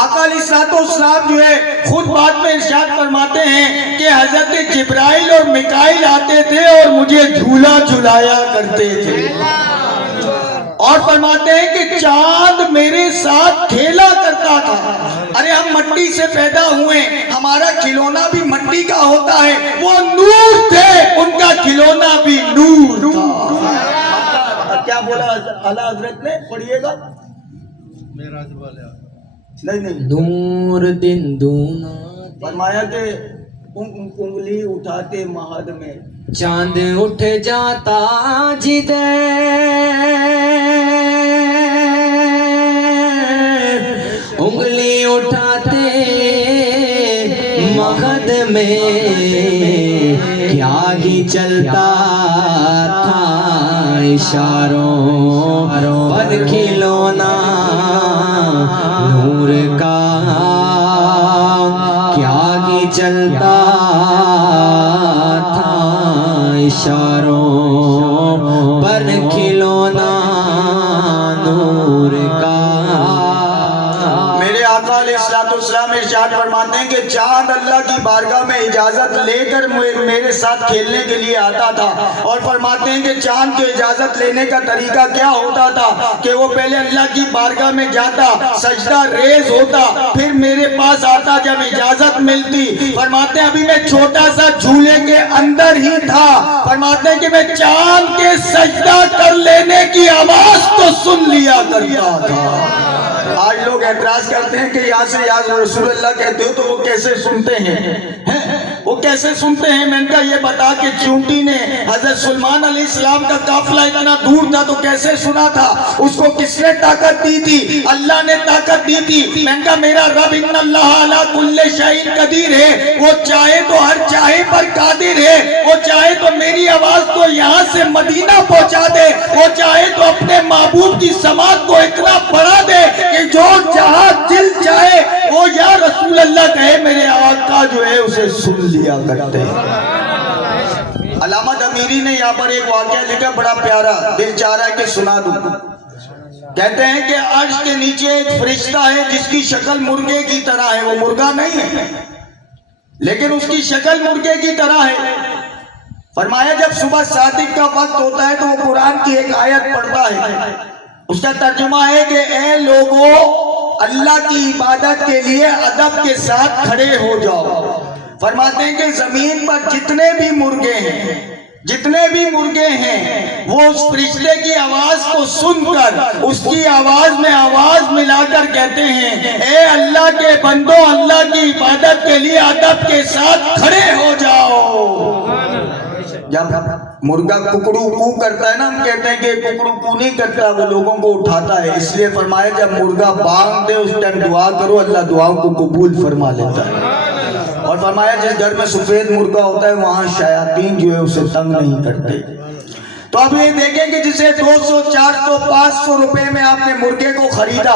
آقا علیہ الصلوۃ والسلام جو ہے خود بعد میں ارشاد فرماتے ہیں کہ حضرت جبرائیل اور میکائیل آتے تھے اور مجھے جھولا جھلایا کرتے تھے، اور فرماتے ہیں کہ چاند میرے ساتھ کھیلا کرتا تھا. ارے ہم مٹی سے پیدا ہوئے، ہمارا کھلونا بھی مٹی کا ہوتا ہے، وہ نور تھے، ان کا کھلونا بھی نور تھا. کیا بولا اعلیٰ حضرت نے؟ پڑھیے گا. نہیں نور دن دونا، فرمایا کہ انگلی اٹھاتے مہد میں چاند اٹھ جاتا جدھر، انگلی اٹھاتے مہد میں کیا ہی چلتا تھا اشاروں پر کھلونا نور کا، کیا ہی چلتا تھا اشاروں پر کھلونا نور کا. میرے آقا علیہ الصلوۃ والسلام ارشاد فرماتے ہیں کہ چاند اللہ کی بارگاہ میں اجازت لے کر میرے ساتھ کھیلنے کے لیے آتا تھا، اور فرماتے ہیں کہ چاند کی اجازت لینے کا طریقہ کیا ہوتا تھا کہ وہ پہلے اللہ کی بارگاہ میں جاتا، سجدہ ریز ہوتا، پھر میرے پاس آتا جب اجازت ملتی. فرماتے ہیں ابھی میں چھوٹا سا جھولے کے اندر ہی تھا، فرماتے ہیں کہ میں چاند کے سجدہ کر لینے کی آواز تو سن لیا کرتا تھا. آج لوگ اعتراض کرتے ہیں کہ یہاں سے یا رسول اللہ کہتے ہو تو وہ کیسے سنتے ہیں، وہ کیسے سنتے ہیں؟ میں نے کہا یہ بتا کہ چونٹی نے حضرت سلیمان علیہ السلام کا قافلہ اتنا دور تھا تو کیسے سنا تھا؟ اس کو کس نے طاقت دی تھی؟ اللہ نے طاقت دی تھی. میں نے کہا میرا رب ان اللہ علی کل شیء قدیر ہے، وہ چاہے تو ہر چاہے پر قادر ہے. وہ چاہے تو میری آواز کو یہاں سے مدینہ پہنچا دے، وہ چاہے تو اپنے معبود کی سماعت کو اتنا بڑھا دے کہ جو جہاں دل چاہے وہ یا رسول اللہ تک ہے میرے آقا جو ہے اسے سن لیا کرتے ہیں۔ علامہ امیری نے یہاں پر ایک واقعہ لکھا بڑا پیارا، دل چاہ رہا ہے کہ سنا دوں۔ کہتے ہیں کہ عرش کے نیچے ایک فرشتہ ہے جس کی شکل مرغے کی طرح ہے، وہ مرغا نہیں ہے لیکن اس کی شکل مرغے کی طرح ہے۔ فرمایا جب صبح صادق کا وقت ہوتا ہے تو وہ قرآن کی ایک آیت پڑھتا ہے، اس کا ترجمہ ہے کہ اے لوگوں اللہ کی عبادت کے لیے ادب کے ساتھ کھڑے ہو جاؤ۔ فرماتے ہیں کہ زمین پر جتنے بھی مرغے ہیں وہ اس فرشتے کی آواز کو سن کر اس کی آواز میں آواز ملا کر کہتے ہیں اے اللہ کے بندو اللہ کی عبادت کے لیے ادب کے ساتھ کھڑے ہو جاؤ۔ جب مرغا ککڑو کو کرتا ہے نا، ہم کہتے ہیں کہ ککڑو کو نہیں کرتا، وہ لوگوں کو اٹھاتا ہے، اس لیے فرمایا جب مرغا بانگ دے اس ٹائم دعا کرو، اللہ دعاؤں کو قبول فرما لیتا ہے۔ اور فرمایا جس گھر میں سفید مرغا ہوتا ہے وہاں شیاطین جو ہے اسے تنگ نہیں کرتے۔ تو اب یہ دیکھیں کہ جسے 200 400 500 روپے میں آپ نے مرغے کو خریدا،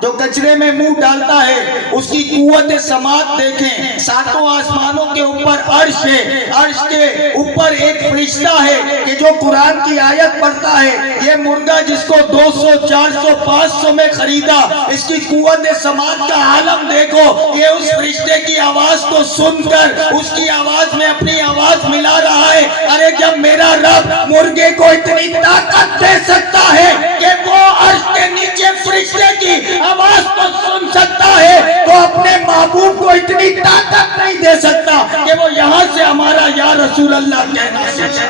جو کچرے میں منہ ڈالتا ہے، اس کی قوت سماعت دیکھیں، ساتوں آسمانوں کے اوپر عرش ہے، عرش کے اوپر ایک فرشتہ ہے کہ جو قرآن کی آیت پڑھتا ہے۔ یہ مرغا جس کو 200 400 500 میں خریدا، اس کی قوت سماعت کا عالم دیکھو کہ اس فرشتے کی آواز کو سن کر اس کی آواز میں اپنی آواز ملا رہا ہے۔ ارے جب میرا رب مرغے کو اتنی طاقت دے سکتا ہے کہ وہ عرش کے نیچے فرشتے کی آواز کو سن سکتا ہے تو اپنے محبوب کو اتنی طاقت نہیں دے سکتا کہ وہ یہاں سے ہمارا یا رسول اللہ کہنا سکے۔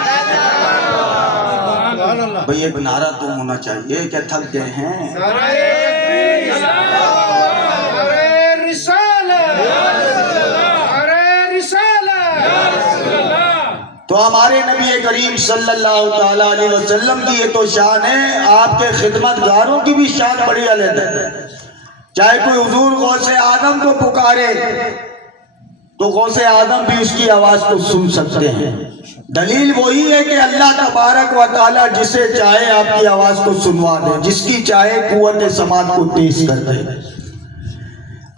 بھئی ایک نعرہ تو ہونا چاہیے کہ تھک گئے ہیں۔ تو ہمارے نبی کریم صلی اللہ تعالیٰ علیہ وسلم کی یہ تو شان ہے، آپ کے خدمتگاروں کی بھی شان بڑی علیحدہ ہے۔ چاہے کوئی حضور غوث آدم کو پکارے تو غوث آدم بھی اس کی آواز کو سن سکتے ہیں۔ دلیل وہی ہے کہ اللہ تبارک و تعالیٰ جسے چاہے آپ کی آواز کو سنوا دے، جس کی چاہے قوت سماعت کو تیز کر دے۔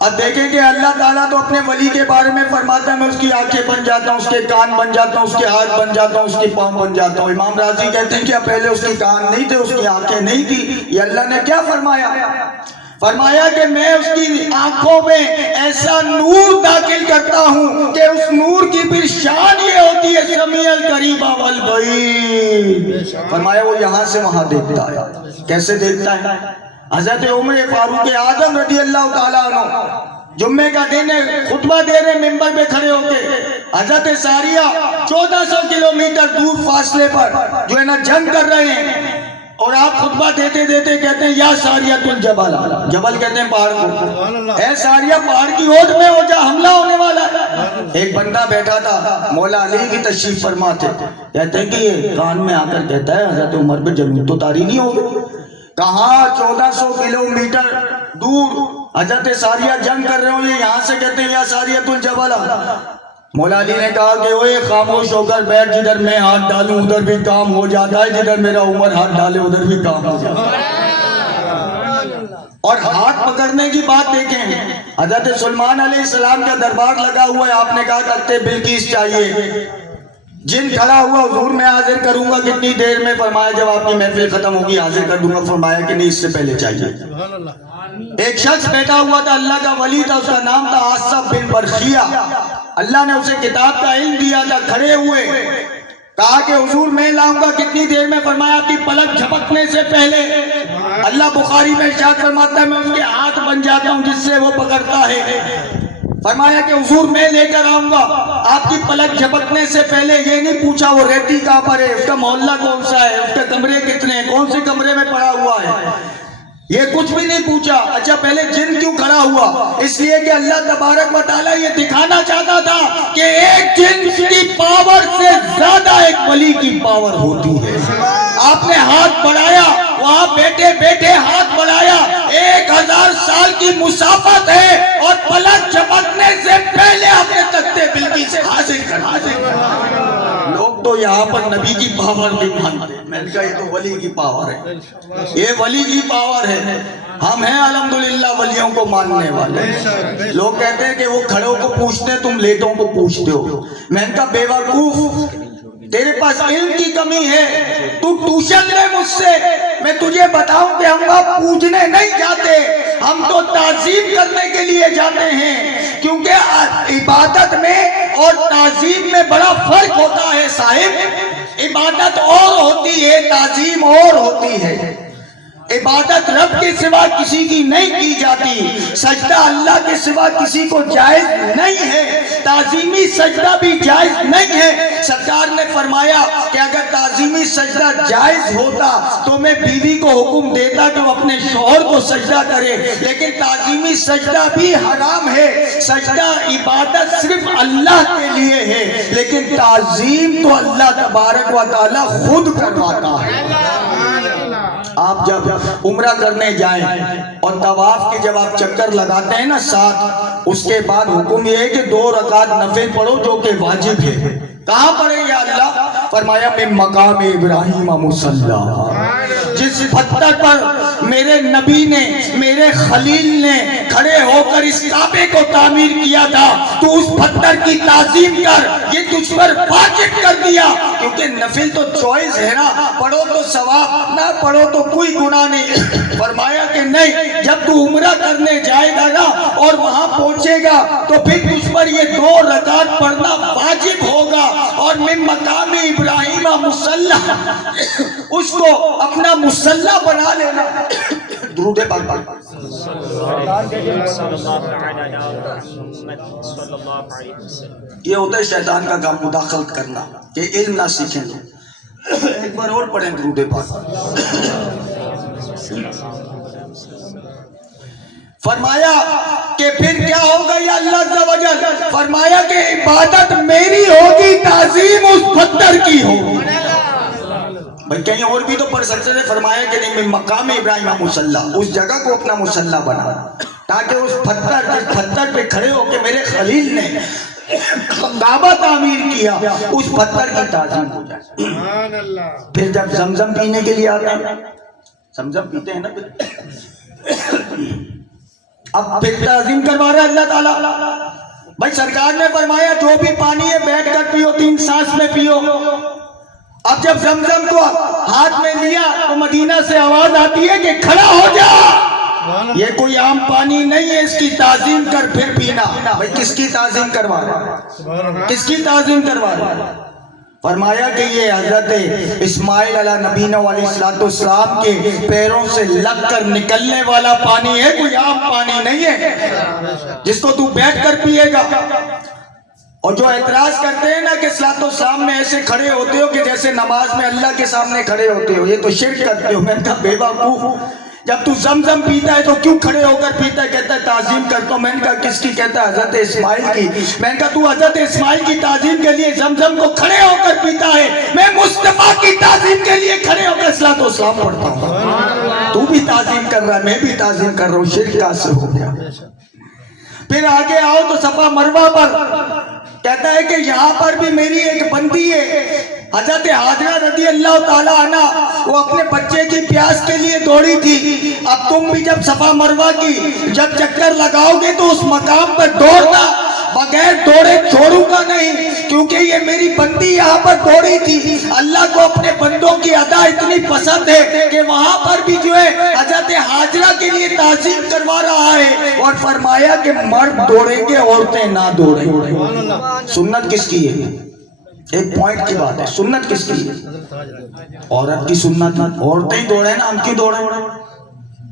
اب دیکھیں کہ اللہ تعالیٰ تو اپنے ولی کے بارے میں فرماتا ہے میں اس کی آنکھیں بن جاتا ہوں، اس کے کان بن جاتا ہوں، اس کے ہاتھ بن جاتا ہوں، اس کے پاؤں بن جاتا ہوں۔ امام راضی کہتے ہیں کہ پہلے اس کے کان نہیں تھے، اس کی آنکھیں نہیں تھی، یہ اللہ نے کیا فرمایا؟ فرمایا کہ میں اس کی آنکھوں میں ایسا نور داخل کرتا ہوں کہ اس نور کی بھی شان یہ ہوتی ہے سمیع القریب والبعید۔ فرمایا وہ یہاں سے وہاں دیکھتا ہے۔ کیسے دیکھتا ہے؟ حضرت عمر فاروق اعظم رضی اللہ تعالیٰ عنہ جمعے کا دن خطبہ دے رہے ممبر پہ کھڑے ہو کے، حضرت ساریہ 1400 کلومیٹر دور فاصلے پر جو ہے نا جنگ کر رہے ہیں، اور آپ خطبہ دیتے دیتے کہتے ہیں یا ساریۃ الجبل، جبل کہتے ہیں پہاڑ کو، اے ساریہ پہاڑ کی اوٹ میں ہو جا، حملہ ہونے والا ہے۔ ایک بندہ بیٹھا تھا، مولا علی کی تشریف فرما تھے، کہتے ہیں کہ یہ کان میں آ کر کہتا ہے حضرت عمر پہ زمین تو تاری نہیں ہوگی۔ کہاں 1400 کلومیٹر دور حضرت ساریہ جنگ کر رہے ہوں، یہ یہاں سے کہتے ہیں یا ساریۃ الجبل۔ مولا علی نے کہا کہ اوے خاموش ہو کر بیٹھ، جدھر میں ہاتھ ڈالوں ادھر بھی کام ہو جاتا ہے، جدھر میرا عمر ہاتھ ڈالے ادھر بھی کام ہو جاتا ہے۔ اور ہاتھ پکڑنے کی بات دیکھیں، حضرت سلیمان علیہ السلام کا دربار لگا ہوا ہے، آپ نے کہا کرتے بلقیس چاہیے، جن کھڑا ہوا حضور میں حاضر کروں گا کتنی دیر میں؟ فرمایا جب آپ کی محفل ختم ہوگی حاضر کر دوں گا۔ فرمایا کہ نہیں، اس سے پہلے چاہیے۔ ایک شخص بیٹھا ہوا تھا، اللہ کا ولی تھا، اس کا نام تھا آصف بن برخیہ، اللہ نے اسے کتاب کا علم دیا تھا۔ کھڑے ہوئے کہا کہ حضور میں لاؤں گا کتنی دیر میں؟ فرمایا آپ کی پلک جھپکنے سے پہلے۔ اللہ بخاری میں ارشاد فرماتا ہے میں اس کے ہاتھ بن جاتا ہوں جس سے وہ پکڑتا ہے۔ فرمایا کہ حضور میں لے کر آؤں گا، آپ کی پلک جھپکنے سے پہلے یہ نہیں پوچھا وہ رہتی کہاں پر ہے، اس کا محلہ کون سا ہے، اس کے کمرے کتنے ہیں، کون سے کمرے میں پڑا ہوا ہے، یہ کچھ بھی نہیں پوچھا۔ اچھا پہلے جن کیوں کھڑا ہوا؟ اس لیے کہ اللہ تبارک و تعالیٰ یہ دکھانا چاہتا تھا کہ ایک جن کی پاور سے زیادہ ایک ولی کی پاور ہوتی ہے۔ آپ نے ہاتھ بڑھایا، وہاں بیٹھے بیٹھے ہاتھ بڑھایا، 1000 سال کی مسافت ہے، اور پلک جھپکنے سے پہلے آپ نے تختے بلقیس سے حاضر کر دیا۔ لوگ تو یہاں پر نبی کی پاور بھی مانتے ہیں۔ میں نے کہا یہ تو ولی کی پاور ہے، یہ ولی کی پاور ہے۔ ہم ہیں الحمدللہ ولیوں کو ماننے والے۔ لوگ کہتے ہیں کہ وہ کھڑوں کو پوچھتے ہیں، تم لیٹوں کو پوچھتے ہو۔ میں نے کہا بے وقوف، تیرے پاس علم کی کمی ہے، تو ٹیوشن لے مجھ سے، میں تجھے بتاؤں کہ ہم وہاں پوجنے نہیں جاتے، ہم تو تعظیم کرنے کے لیے جاتے ہیں، کیونکہ عبادت میں اور تعظیم میں بڑا فرق ہوتا ہے صاحب۔ عبادت اور ہوتی ہے، تعظیم اور ہوتی ہے۔ عبادت رب کے سوا کسی کی نہیں کی جاتی، سجدہ اللہ کے سوا کسی کو جائز نہیں ہے، تعظیمی سجدہ بھی جائز نہیں ہے۔ سرکار نے فرمایا کہ اگر تعظیمی سجدہ جائز ہوتا تو میں بیوی کو حکم دیتا کہ وہ اپنے شوہر کو سجدہ کرے، لیکن تعظیمی سجدہ بھی حرام ہے۔ سجدہ عبادت صرف اللہ کے لیے ہے، لیکن تعظیم تو اللہ تبارک و تعالی خود کرواتا ہے۔ آپ جب عمرہ کرنے جائیں اور طواف کے جب آپ چکر لگاتے ہیں نا ساتھ، اس کے بعد حکم یہ ہے کہ 2 رکعت نفل پڑھو جو کہ واجب ہے۔ کہاں پڑھیں یا اللہ؟ فرمایا من مقام ابراہیم مصلی، جس پتھر پر میرے نبی نے، میرے خلیل نے کھڑے ہو کر اس کعبے کو تعمیر کیا تھا، تو اس پتھر کی تعظیم کر، یہ تجھ پر واجب کر دیا۔ کیونکہ نفل تو چوائس ہے نا، پڑھو تو ثواب، نہ پڑھو تو کوئی گناہ نہیں۔ فرمایا کہ نہیں، جب تو عمرہ کرنے جائے گا نا اور وہاں پہنچے گا تو پھر تجھ پر یہ 2 رکعت پڑھنا واجب ہوگا، اور من مقام ابراہیم مصلی، اس کو اپنا مصلی بنا لینا۔ درود پاک پڑھ۔ یہ ہوتا ہے شیطان کا کام، مداخلت کرنا کہ علم نہ سیکھیں لوگ۔ ایک بار اور پڑھیں درود پاک۔ فرمایا کہ پھر کیا ہوگا یا اللہ عز و جل؟ فرمایا کہ عبادت میری ہوگی، تعظیم اس پتھر کی ہوگی۔ بھئی کہیں اور بھی تو پڑھ سکتے تھے، فرمایا کہ نہیں، من مقام ابراہیم مصلی، اس جگہ کو اپنا مصلی بنا، تاکہ اس پتھر، جس پتھر پہ کھڑے ہو کے میرے خلیل نے کعبہ تعمیر کیا، اس پتھر کی تعظیم ہو جائے۔ پھر جب زمزم پینے کے لیے آتے ہیں، زمزم پیتے ہیں نا، اب پھر تعظیم کروا رہا ہے اللہ تعالیٰ۔ بھائی سرکار نے فرمایا جو بھی پانی ہے بیٹھ کر پیو، 3 سانس میں پیو۔ اب جب زمزم کو ہاتھ میں لیا تو مدینہ سے آواز آتی ہے کہ کھڑا ہو جا، یہ کوئی عام پانی نہیں ہے، اس کی تعظیم کر پھر پینا۔ بھائی کس کی تعظیم کروا رہا ہے؟ کس کی تعظیم کروا رہا ہے؟ فرمایا کہ یہ حضرت اسماعیل علیہ نبینا علیہ السلام کے پیروں سے لگ کر نکلنے والا پانی ہے، کوئی عام پانی نہیں ہے جس کو تو بیٹھ کر پیے گا۔ اور جو اعتراض کرتے ہیں نا کہ صلاۃ السلام میں ایسے کھڑے ہوتے ہو کہ جیسے نماز میں اللہ کے سامنے کھڑے ہوتے ہو، یہ تو شرک کرتے ہو۔ میں نے کہا بے وقوف، جب تو زمزم پیتا ہے تو کیوں کھڑے ہو کر پیتا ہے؟ کہتا ہے تعظیم کرتا ہوں۔ میں نے کہا کس کی؟ کہتا ہے حضرت اسماعیل کی۔ میں نے کہا تو حضرت اسماعیل کی تعظیم کے لیے زمزم کو کھڑے ہو کر پیتا ہے، میں مصطفیٰ کی تعظیم کے لیے کھڑے ہو کر صلاۃ السلام پڑھتا ہوں۔ تو بھی تعظیم کر رہا ہے، میں بھی تعظیم کر رہا ہوں، شرک کہاں سے ہو گیا؟ پھر آگے آؤ تو صفا مروہ پر کہتا ہے کہ یہاں پر بھی میری ایک بندی ہے، حضرت حاجرہ رضی اللہ تعالیٰ عنہ، وہ اپنے بچے کی پیاس کے لیے دوڑی تھی۔ اب تم بھی جب صفا مروہ کی جب چکر لگاؤ گے تو اس مقام پر دوڑنا، بغیر دوڑے چھوڑوں گا نہیں، کیونکہ یہ میری بندی یہاں پر دوڑی تھی۔ اللہ کو اپنے بندوں کی ادا اتنی پسند ہے کہ وہاں پر بھی جو ہے حضرت حاجرہ کے لیے تعظیم کروا رہا ہے، اور فرمایا کہ مرد دوڑیں گے، عورتیں نہ دوڑیں گے۔ سنت کس کی ہے؟ ایک پوائنٹ کی بات ہے، سنت کس کی ہے؟ عورت کی سنت، عورتیں ہی دوڑیں نا، ہم کیوں دوڑیں؟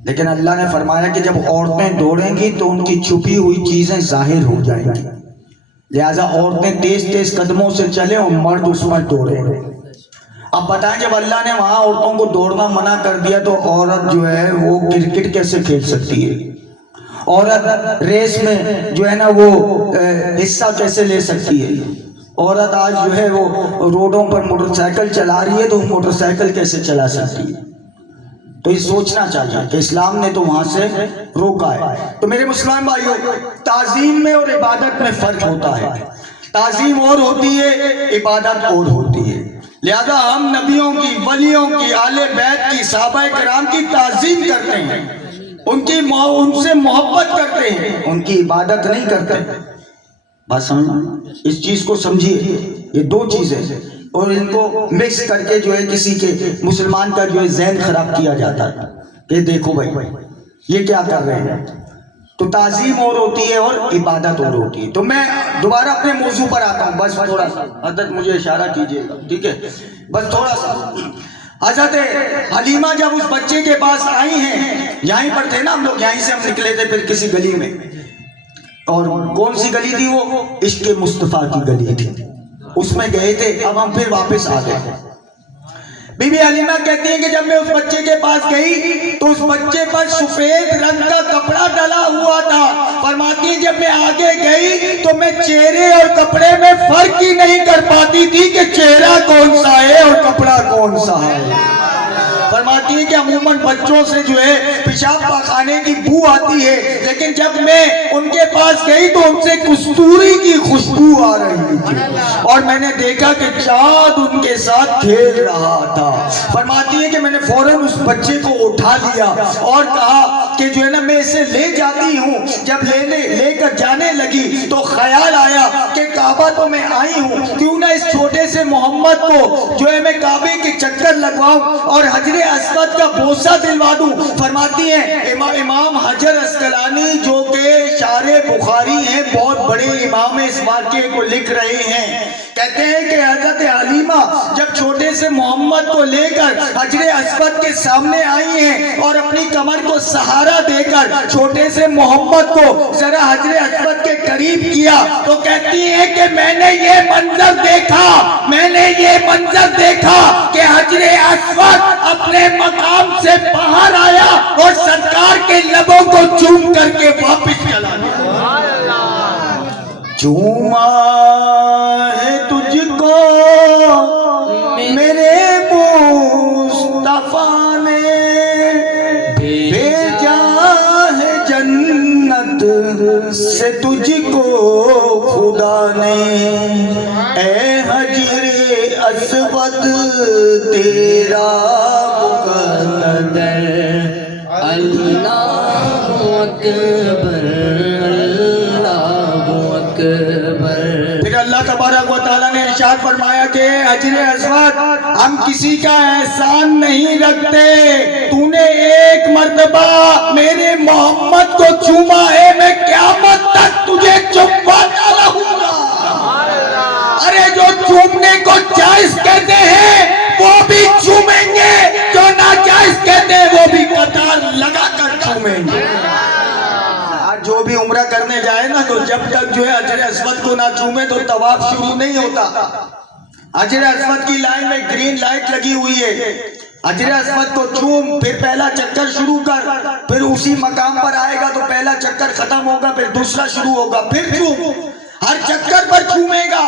لیکن اللہ نے فرمایا کہ جب عورتیں دوڑیں گی تو ان کی چھپی ہوئی چیزیں ظاہر ہو جائیں گی، لہٰذا عورتیں تیز تیز قدموں سے چلیں اور مرد اس پر دوڑیں۔ اب بتائیں جب اللہ نے وہاں عورتوں کو دوڑنا منع کر دیا تو عورت جو ہے وہ کرکٹ کیسے کھیل سکتی ہے؟ عورت ریس میں جو ہے نا وہ حصہ کیسے لے سکتی ہے؟ عورت آج جو ہے وہ روڈوں پر موٹر سائیکل چلا رہی ہے تو موٹر سائیکل کیسے چلا سکتی ہے؟ تو یہ سوچنا چاہیے کہ اسلام نے تو وہاں سے روکا ہے۔ تو میرے مسلمان بھائیوں، تعظیم میں اور عبادت میں فرق ہوتا ہے۔ تعظیم اور ہوتی ہے، عبادت اور ہوتی ہے۔ لہذا ہم نبیوں کی، ولیوں کی، آل بیت کی، صحابہ کرام کی تعظیم کرتے ہیں، ان سے محبت کرتے ہیں، ان کی عبادت نہیں کرتے۔ بات سمجھ، اس چیز کو سمجھیے، یہ دو چیزیں اور ان کو مکس کر کے جو ہے کسی کے مسلمان کا جو ہے ذہن خراب کیا جاتا ہے کہ دیکھو بھائی یہ کیا کر رہے ہیں۔ تو تعظیم اور ہوتی ہے اور عبادت اور ہوتی ہے۔ تو میں دوبارہ اپنے موضوع پر آتا ہوں، بس تھوڑا سا حضرت مجھے اشارہ کیجیے گا، ٹھیک ہے، بس تھوڑا سا۔ حضرت حلیمہ جب اس بچے کے پاس آئی ہیں، یہیں پر تھے نا ہم لوگ، یہیں سے ہم نکلے تھے پھر کسی گلی میں، اور کون سی گلی تھی وہ؟ عشق مصطفیٰ کی گلی تھی، اس میں گئے تھے، اب ہم پھر واپس آ گئے۔ بی بی حلیمہ کہتی ہیں کہ جب میں اس بچے کے پاس گئی تو اس بچے پر سفید رنگ کا کپڑا ڈلا ہوا تھا۔ فرماتی ہیں جب میں آگے گئی تو میں چہرے اور کپڑے میں فرق ہی نہیں کر پاتی تھی کہ چہرہ کون سا ہے اور کپڑا کون سا ہے۔ فرماتی ہیں کہ عموماً بچوں سے جو ہے پیشاب پاخانے کی بو آتی ہے، لیکن جب میں ان کے پاس گئی تو ان سے کستوری کی خوشبو آ رہی تھی، اور میں نے دیکھا کہ چاند ان کے ساتھ کھیل رہا تھا۔ فرماتی ہے کہ میں نے فوراً اس بچے کو اٹھا لیا اور کہا کہ جو ہے نا میں اسے لے جاتی ہوں۔ جب لے کر جانے لگی تو خیال آیا کہ کعبہ تو میں آئی ہوں، کیوں نہ اس چھوٹے سے محمد کو جو ہے میں کعبے کے چکر لگواؤں اور حجر اسود کا بوسہ دلوا دوں۔ فرماتی ہیں امام حجر اسقلانی جو کہ شارح بخاری ہیں، بہت بڑے امام اس واقعے کو لکھ رہے ہیں، کہتے ہیں کہ حضرت حلیمہ جب چھوٹے سے محمد کو لے کر حجر اسود کے سامنے آئی ہیں اور اپنی کمر کو سہارا دے کر چھوٹے سے محمد کو ذرا حجر اسود کے قریب کیا تو کہتی ہیں کہ میں نے یہ منظر دیکھا کہ حجر اسود اپنے مقام سے باہر آیا اور سرکار کے لبوں کو چوم کر کے واپس چلا گیا۔ چوما ہے تجھ کو میرے مصطفیٰ نے، بھیجا ہے جنت سے تجھ کو خدا نے، اے حجر اسود تیرا مقدر، اللہ اکبر اللہ اکبر۔ پھر اللہ تبارک و تعالیٰ نے ارشاد فرمایا کہ حجر اسود ہم کسی کا احسان نہیں رکھتے، تو نے ایک مرتبہ میرے محمد کو چوما ہے، میں قیامت تک تجھے چمواتا رہوں گا۔ ارے جو چومنے کو جائز کہتے ہیں وہ بھی چومیں گے، جو ناجائز کہتے ہیں وہ بھی قطار لگا کر چومیں گے۔ جو بھی عمرہ کرنے جائے نا تو جب تک جو ہے حجر اسود کو نہ چومے تو طواف شروع نہیں ہوتا۔ حجر اسود کی لائن میں گرین لائٹ لگی ہوئی ہے، حجر اسود کو چوم، پھر پہلا چکر شروع کر، پھر اسی مقام پر آئے گا تو پہلا چکر ختم ہوگا، پھر دوسرا شروع ہوگا، پھر چوم، ہر چکر پر چومے گا،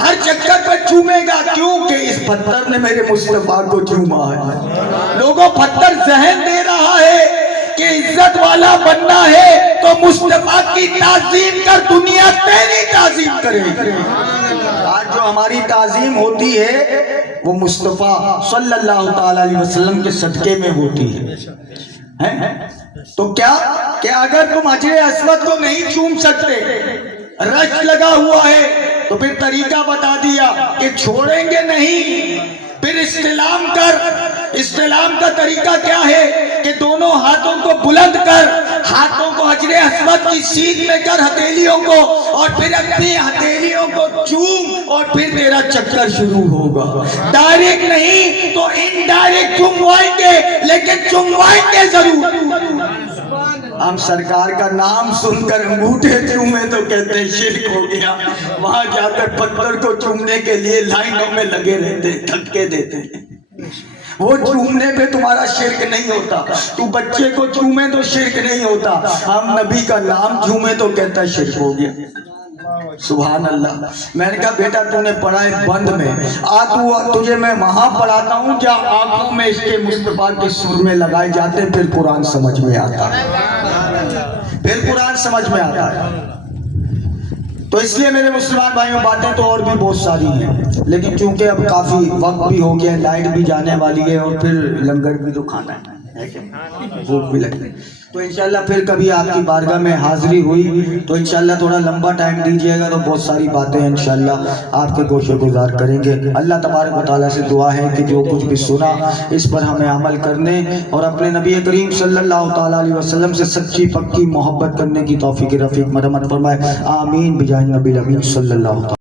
ہر چکر پر چومے گا، کیونکہ اس پتھر نے میرے مصطفیٰ کو چوما ہے۔ لوگوں پتھر ذہن دے رہا ہے کہ عزت والا بننا ہے تو مصطفیٰ کی تعظیم کر، دنیا تیری تعظیم کرے۔ آج جو ہماری تعظیم ہوتی ہے وہ مصطفیٰ صلی اللہ تعالی علیہ وسلم کے صدقے میں ہوتی ہے۔ تو کیا کہ اگر تم حجر اسود کو نہیں چوم سکتے، رش لگا ہوا ہے، تو پھر طریقہ بتا دیا کہ چھوڑیں گے نہیں، پھر استلام کر۔ استلام کا طریقہ کیا ہے کہ دونوں ہاتھوں کو بلند کر، ہاتھوں کو حجر اسود کی سیدھ میں کر، ہتھیلیوں کو، اور پھر اپنی ہتھیلیوں کو چوم، اور پھر تیرا چکر شروع ہوگا۔ ڈائریکٹ نہیں تو انڈائریکٹ چموائیں گے، لیکن چموائیں گے ضرور۔ ہم سرکار کا نام سن کر انگوٹھے چومے تو کہتے ہیں شرک ہو گیا، وہاں جا کر پتھر کو چومنے کے لیے لائنوں میں لگے رہتے، دھکے دیتے ہیں۔ وہ چومنے پہ تمہارا شرک نہیں ہوتا، تو بچے کو چومے تو شرک نہیں ہوتا، ہم نبی کا نام چومے تو کہتا ہے شرک ہو گیا۔ سبحان اللہ۔ میں نے کہا بیٹا تو نے پڑھا ہے بند میں، تجھے میں وہاں پڑھاتا ہوں جہاں آنکھوں میں اس کے مصطفیٰ کے سرمے لگائے جاتے ہیں، پھر قرآن سمجھ میں آتا ہے، پھر قرآن سمجھ میں آتا ہے۔ تو اس لیے میرے مسلمان بھائیوں باتیں تو اور بھی بہت ساری ہیں، لیکن چونکہ اب کافی وقت بھی ہو گیا ہے، لائٹ بھی جانے والی ہے اور پھر لنگر بھی تو کھانا ہے کہ بھوک بھی لگتی ہے، تو انشاءاللہ پھر کبھی آپ کی بارگاہ میں حاضری ہوئی تو انشاءاللہ تھوڑا لمبا ٹائم دیجیے گا تو بہت ساری باتیں انشاءاللہ آپ کے گوش گزار کریں گے۔ اللہ تبارک و تعالیٰ سے دعا ہے کہ جو کچھ بھی سنا اس پر ہمیں عمل کرنے اور اپنے نبی کریم صلی اللہ تعالیٰ علیہ وسلم سے سچی پکی محبت کرنے کی توفیق رفیق مرحمت فرمائے، آمین بجائے نبی الامین صلی اللہ تعالیٰ